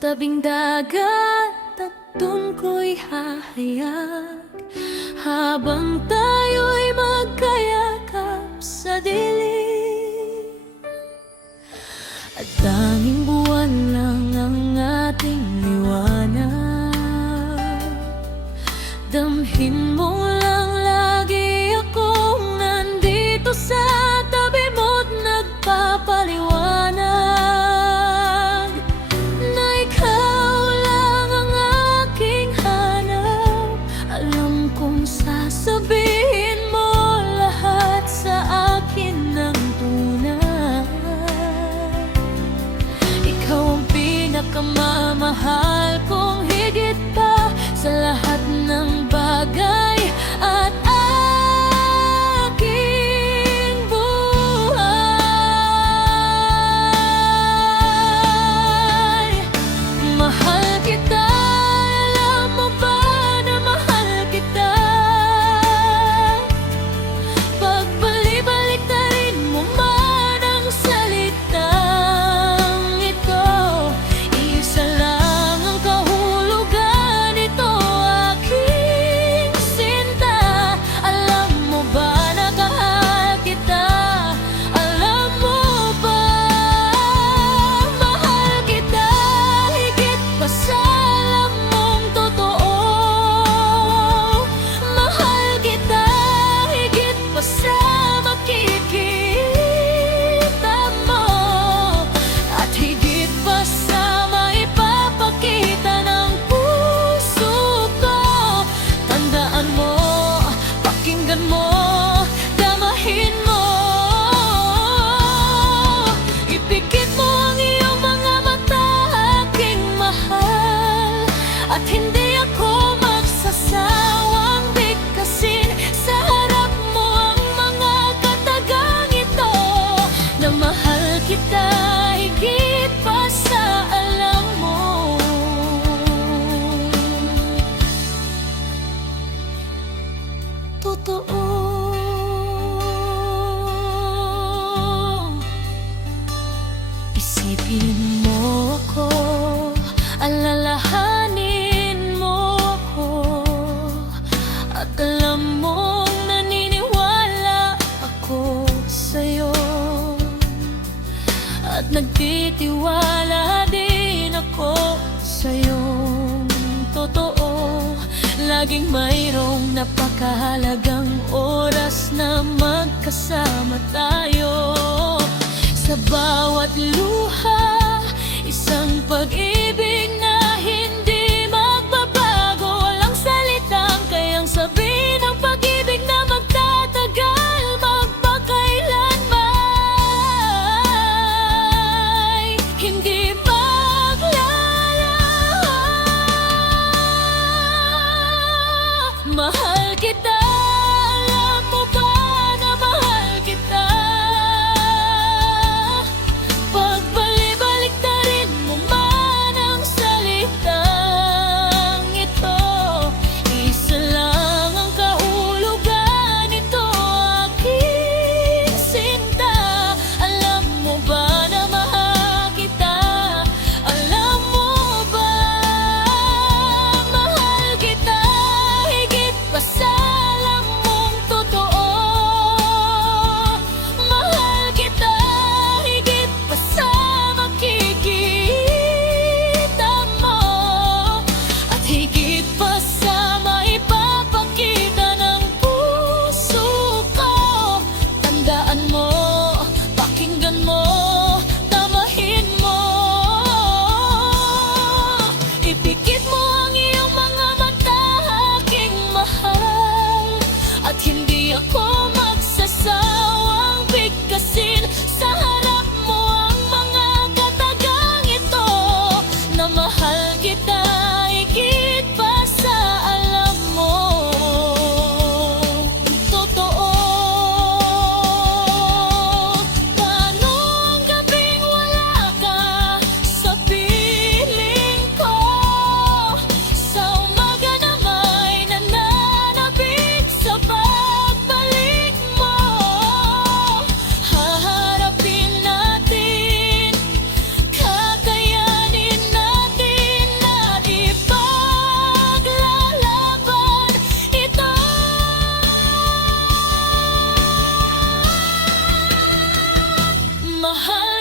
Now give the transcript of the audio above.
tabing dagat at dun ko'y hahayag habang tayo'y magkayakap sa dilim. At tanging buwan lang ang ating liwanag. Damhin mo lang lagi akong nandito sa tabi mo't nagpapaliwanag na ikaw lang ang aking hanap. Alam kong sasabihin mo lahat sa akin ng tunay. Ikaw ang pinakamamahal kong higit pa sa lahat ng bagay at aking buhay. Mahal kita, alam mo ba na mahal kita? Pagbalik-baliktarin mo man ang salitang ito, isa lang ang kahulugan nito, aking sinta. Alam mo ba na kahal kita? Alam mo ba? Mahal kita higit pa sa alam mong totoo. Mahal kita higit pa sa makikita mo, at higit pa sa maipapakita ng puso ko. Tandaan mo, pakinggan mo, damahin mo. Ipikit mo ang iyong mga mata, aking mahal, at hindi ako magsasawang bigkasin sa harap mo ang mga katagang ito, na mahal kita higit pa sa alam mo. Totoo. Isipin mo ako, alalahanin mo ako, at alam mong naniniwala ako sa'yo, at nagtitiwala din ako sa'yong totoo. Laging mayroong napakahalagang oras na magkasama tayo. Sa bawat luha, isang pag-ibig na hindi magbabago. Walang salitang kayang sabihin ang pag-ibig na magtatagal magpakailanman. Hindi maglalaho. Mahal kita, alam mo ba na mahal kita? Pagbalik-baliktarin mo man mahal